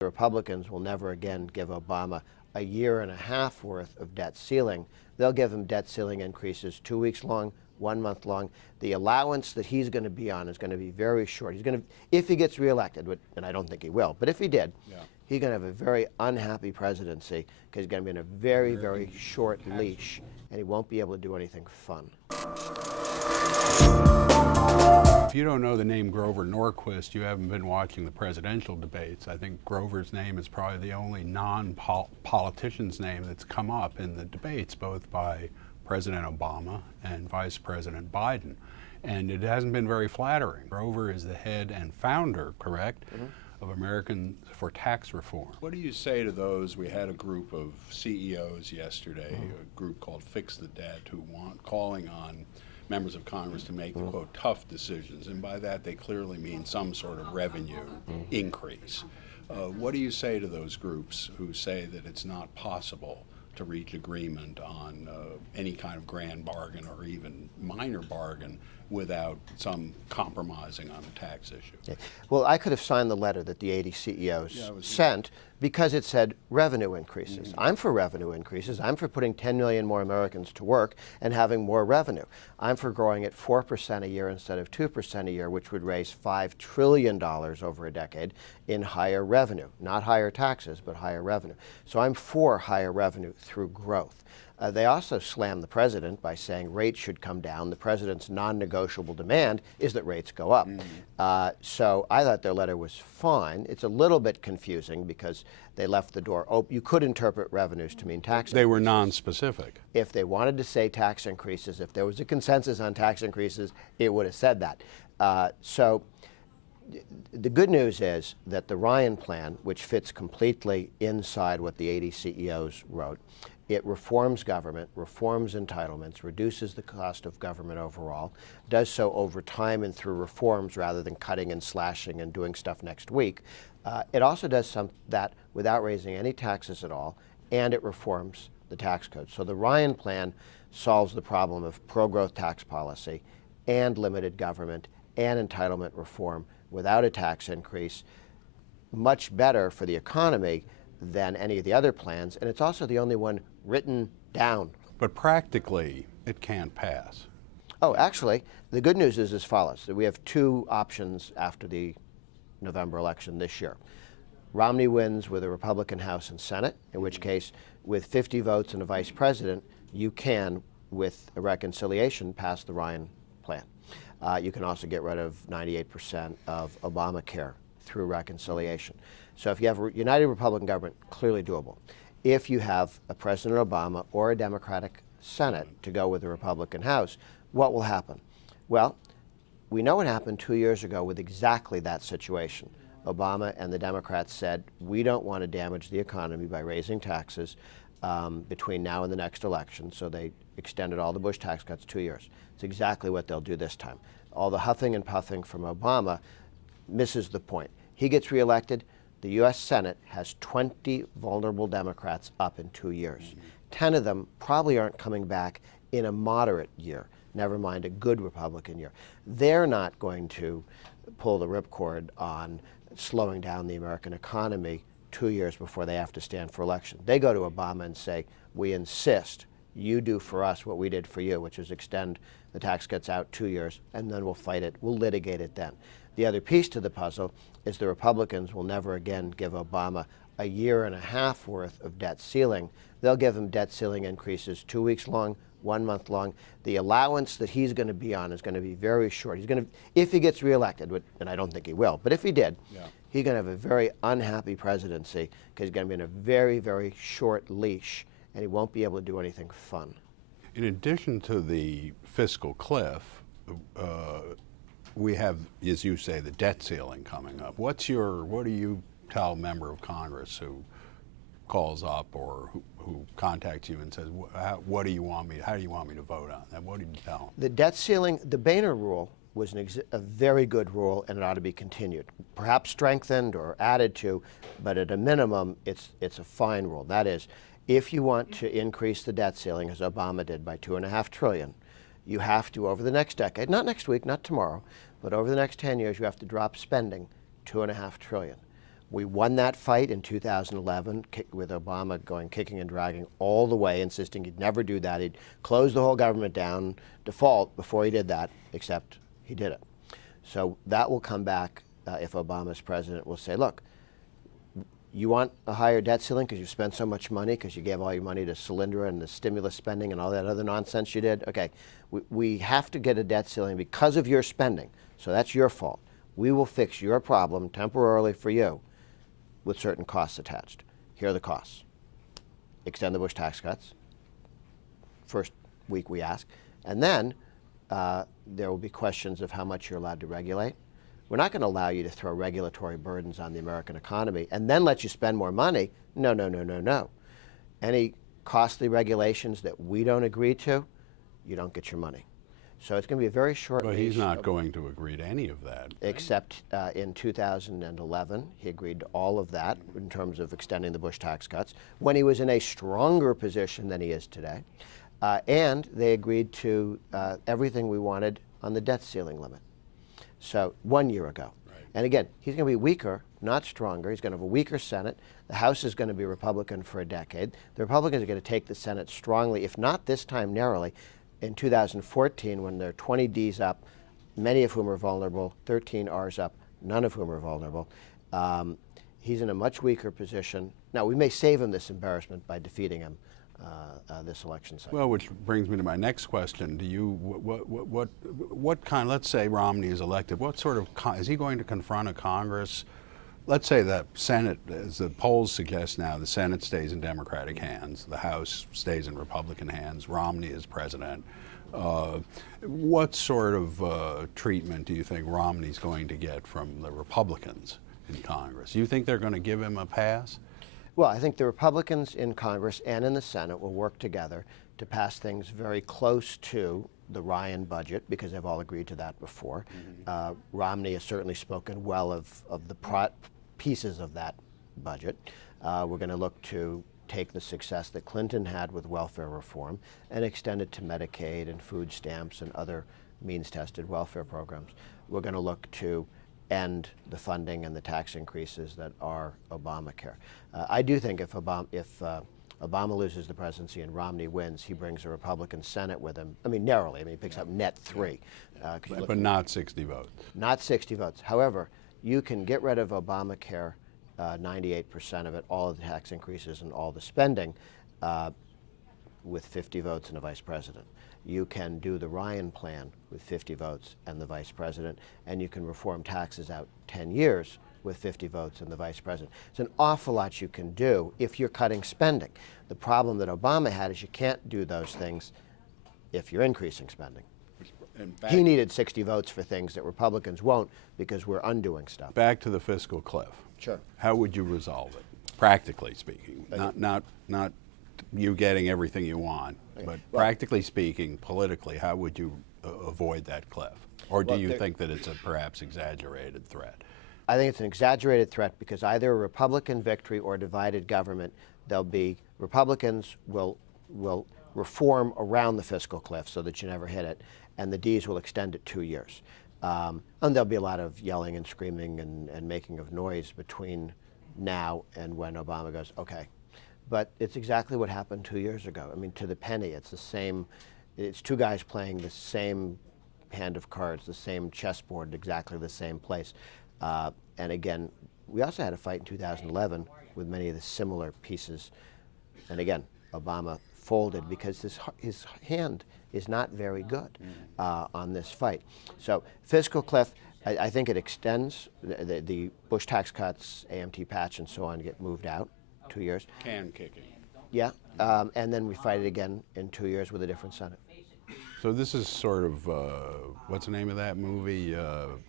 The Republicans will never again give Obama a year and a half worth of debt ceiling. They'll give him debt ceiling increases 2 weeks long, 1 month long. The allowance that he's going to be on is going to be very short. He's going to, if he gets reelected, and I don't think he will, but if he did, he's going to have a very unhappy presidency because he's going to be in a very, very short leash, and he won't be able to do anything fun. If you don't know the name Grover Norquist, you haven't been watching the presidential debates. I think Grover's name is probably the only non-politician's name that's come up in the debates, both by President Obama and Vice President Biden. And it hasn't been very flattering. Grover is the head and founder, correct, of Americans for Tax Reform. What do you say to those? We had a group of CEOs yesterday, a group called Fix the Debt, who calling on members of Congress to make, quote, tough decisions. And by that, they clearly mean some sort of revenue increase. What do you say to those groups who say that it's not possible to reach agreement on any kind of grand bargain or even minor bargain without some compromising on the tax issue? Okay. Well, I could have signed the letter that the 80 CEOs sent because it said revenue increases. I'm for revenue increases. I'm for putting 10 million more Americans to work and having more revenue. I'm for growing at 4% a year instead of 2% a year, which would raise $5 trillion over a decade in higher revenue. Not higher taxes, but higher revenue. So I'm for higher revenue through growth. They also slammed the president by saying rates should come down. The president's non-negotiable demand is that rates go up. So I thought their letter was fine. It's a little bit confusing because they left the door open. You could interpret revenues to mean tax increases. They were non-specific. If they wanted to say tax increases, if there was a consensus on tax increases, it would have said that. So the good news is that the Ryan plan, which fits completely inside what the 80 CEOs wrote, it reforms government, reforms entitlements, reduces the cost of government overall, does so over time and through reforms rather than cutting and slashing and doing stuff next week. It also does that without raising any taxes at all, and it reforms the tax code. So the Ryan plan solves the problem of pro-growth tax policy and limited government and entitlement reform without a tax increase. Much better for the economy than any of the other plans, and it's also the only one written down. But practically, it can't pass. Oh, actually, the good news is as follows. We have two options after the November election this year. Romney wins with a Republican House and Senate, in which case, with 50 votes and a vice president, you can, with a reconciliation, pass the Ryan plan. You can also get rid of 98% of Obamacare through reconciliation. So if you have a united Republican government, clearly doable. If you have a President Obama or a Democratic Senate to go with a Republican House, what will happen? Well, we know what happened 2 years ago with exactly that situation. Obama and the Democrats said, we don't want to damage the economy by raising taxes between now and the next election, so they extended all the Bush tax cuts 2 years. It's exactly what they'll do this time. All the huffing and puffing from Obama misses the point. He gets reelected. The U.S. Senate has 20 vulnerable Democrats up in 2 years. 10 of them probably aren't coming back in a moderate year, never mind a good Republican year. They're not going to pull the ripcord on slowing down the American economy 2 years before they have to stand for election. They go to Obama and say, we insist you do for us what we did for you, which is extend the tax cuts out 2 years, and then we'll fight it. We'll litigate it then. The other piece to the puzzle is the Republicans will never again give Obama a year and a half worth of debt ceiling. They'll give him debt ceiling increases 2 weeks long, 1 month long. The allowance that he's going to be on is going to be very short. He's going to, if he gets reelected, and I don't think he will, but if he did, he's going to have a very unhappy presidency because he's going to be in a very, very short leash, and he won't be able to do anything fun. In addition to the fiscal cliff, we have, as you say, the debt ceiling coming up. What do you tell a member of Congress who calls up or who contacts you and says, what do you want me, how do you want me to vote on that? What did you tell them? The debt ceiling, the Boehner rule was a very good rule, and it ought to be continued. Perhaps strengthened or added to, but at a minimum, it's a fine rule. That is, if you want to increase the debt ceiling, as Obama did, by $2.5 trillion, you have to, over the next decade, not next week, not tomorrow, but over the next 10 years, you have to drop spending $2.5 trillion. We won that fight in 2011 with Obama going kicking and dragging all the way, insisting he'd never do that. He'd close the whole government down, default, before he did that, except he did it. So that will come back if Obama's president. Will say, look, you want a higher debt ceiling because you spent so much money, because you gave all your money to Solyndra and the stimulus spending and all that other nonsense you did? Okay, we have to get a debt ceiling because of your spending, so that's your fault. We will fix your problem temporarily for you with certain costs attached. Here are the costs. Extend the Bush tax cuts. First week we ask. And then there will be questions of how much you're allowed to regulate. We're not going to allow you to throw regulatory burdens on the American economy and then let you spend more money. No, no, no, no, no. Any costly regulations that we don't agree to, you don't get your money. So it's going to be a very short But he's not going to agree to any of that. Except in 2011, he agreed to all of that in terms of extending the Bush tax cuts, when he was in a stronger position than he is today. And they agreed to everything we wanted on the debt ceiling limit. So 1 year ago. Right. And again, he's going to be weaker, not stronger. He's going to have a weaker Senate. The House is going to be Republican for a decade. The Republicans are going to take the Senate strongly, if not this time narrowly. In 2014, when there are 20 Ds up, many of whom are vulnerable, 13 Rs up, none of whom are vulnerable, he's in a much weaker position. Now, we may save him this embarrassment by defeating him this election cycle. Well, which brings me to my next question. Do you, what kind, let's say Romney is elected, what sort of, is he going to confront a Congress? Let's say the Senate, as the polls suggest now, the Senate stays in Democratic hands, the House stays in Republican hands, Romney is president. What sort of treatment do you think Romney's going to get from the Republicans in Congress? Do you think they're going to give him a pass? Well, I think the Republicans in Congress and in the Senate will work together to pass things very close to the Ryan budget, because they've all agreed to that before. Mm-hmm. Romney has certainly spoken well of the pieces of that budget. We're going to look to take the success that Clinton had with welfare reform and extend it to Medicaid and food stamps and other means-tested welfare programs. We're going to look to end the funding and the tax increases that are Obamacare. I do think if Obama loses the presidency and Romney wins, he brings a Republican Senate with him. I mean, narrowly. I mean, he picks up net 3. But not 60 votes. Not 60 votes. However, you can get rid of Obamacare, 98% of it, all of the tax increases and all the spending, with 50 votes and a vice president. You can do the Ryan plan with 50 votes and the vice president, and you can reform taxes out 10 years with 50 votes and the vice president. It's an awful lot you can do if you're cutting spending. The problem that Obama had is you can't do those things if you're increasing spending. He needed 60 votes for things that Republicans won't, because we're undoing stuff. Back to the fiscal cliff. Sure. How would you resolve it, practically speaking? Not you getting everything you want, but practically speaking, politically, how would you avoid that cliff? Or do you think that it's a perhaps exaggerated threat? I think it's an exaggerated threat, because either a Republican victory or divided government, Republicans will reform around the fiscal cliff so that you never hit it, and the Ds will extend it 2 years. And there'll be a lot of yelling and screaming and making of noise between now and when Obama goes, okay. But it's exactly what happened 2 years ago. I mean, to the penny, it's the same, it's two guys playing the same hand of cards, the same chessboard, exactly the same place. And again, we also had a fight in 2011 with many of the similar pieces. And again, Obama folded because his hand is not very good on this fight. So fiscal cliff, I think it extends. The Bush tax cuts, AMT patch, and so on get moved out 2 years. Can kicking. Yeah, and then we fight it again in 2 years with a different Senate. So this is sort of, what's the name of that movie?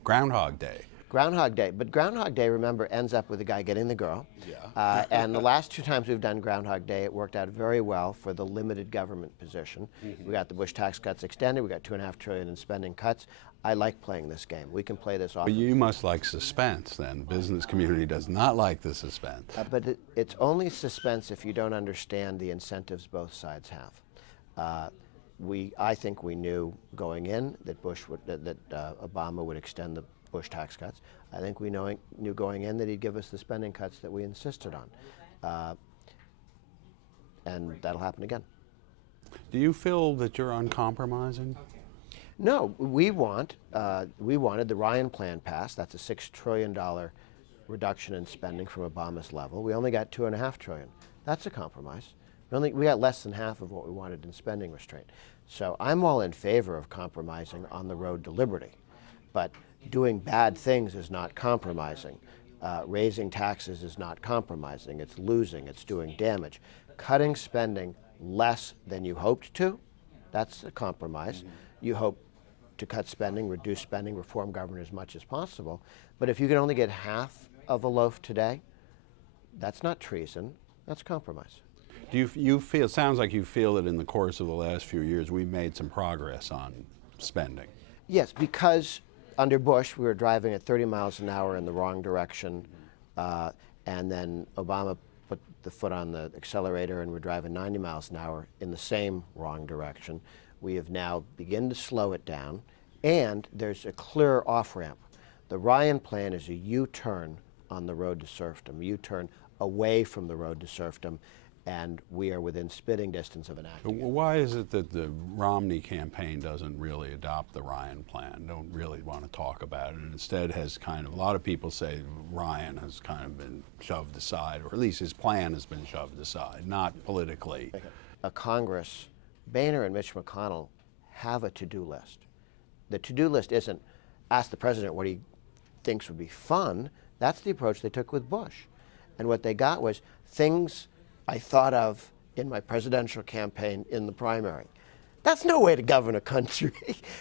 Groundhog Day. Groundhog Day. But Groundhog Day, remember, ends up with the guy getting the girl. Yeah. And the last 2 times we've done Groundhog Day, it worked out very well for the limited government position. Mm-hmm. We got the Bush tax cuts extended. We got $2.5 trillion in spending cuts. I like playing this game. We can play this off. But you must like suspense then. The business community does not like the suspense. But it's only suspense if you don't understand the incentives both sides have. I think we knew going in that Obama would extend the Bush tax cuts. I think we knew going in that he'd give us the spending cuts that we insisted on. And that'll happen again. Do you feel that you're uncompromising? No, we wanted the Ryan plan passed. That's a $6 trillion reduction in spending from Obama's level. We only got $2.5 trillion. That's a compromise. We got less than half of what we wanted in spending restraint. So I'm all in favor of compromising on the road to liberty. But doing bad things is not compromising. Raising taxes is not compromising. It's losing. It's doing damage. Cutting spending less than you hoped to, that's a compromise. You hope to cut spending, reduce spending, reform government as much as possible. But if you can only get half of a loaf today, that's not treason. That's compromise. Do you feel, it sounds like you feel that in the course of the last few years we've made some progress on spending. Yes, because under Bush we were driving at 30 miles an hour in the wrong direction, and then Obama put the foot on the accelerator and we're driving 90 miles an hour in the same wrong direction. We have now begun to slow it down, and there's a clear off-ramp. The Ryan plan is a U-turn on the road to serfdom, a U-turn away from the road to serfdom, and we are within spitting distance of enacting it. Why is it that the Romney campaign doesn't really adopt the Ryan plan, don't really want to talk about it, and instead has kind of, a lot of people say Ryan has kind of been shoved aside, or at least his plan has been shoved aside, not politically. A Congress, Boehner and Mitch McConnell have a to-do list. The to-do list isn't ask the president what he thinks would be fun. That's the approach they took with Bush. And what they got was things I thought of in my presidential campaign in the primary. That's no way to govern a country.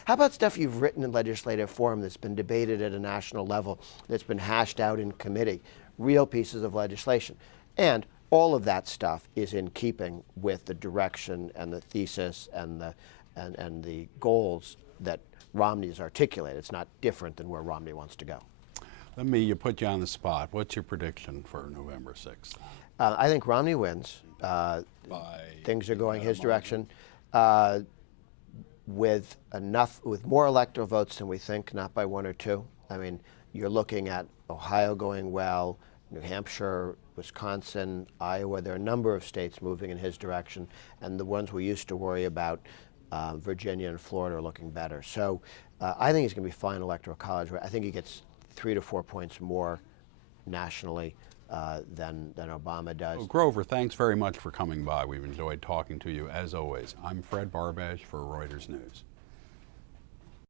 How about stuff you've written in legislative form that's been debated at a national level, that's been hashed out in committee, real pieces of legislation? And all of that stuff is in keeping with the direction and the thesis and the goals that Romney's articulated. It's not different than where Romney wants to go. Let me put you on the spot. What's your prediction for November 6th? I think Romney wins. Things are going his direction with more electoral votes than we think, not by 1 or 2. I mean, you're looking at Ohio going well, New Hampshire, Wisconsin, Iowa. There are a number of states moving in his direction, and the ones we used to worry about, Virginia and Florida, are looking better. So I think he's going to be fine electoral college. I think he gets 3 to 4 points more nationally than Obama does. Well, Grover, thanks very much for coming by. We've enjoyed talking to you as always. I'm Fred Barbash for Reuters News.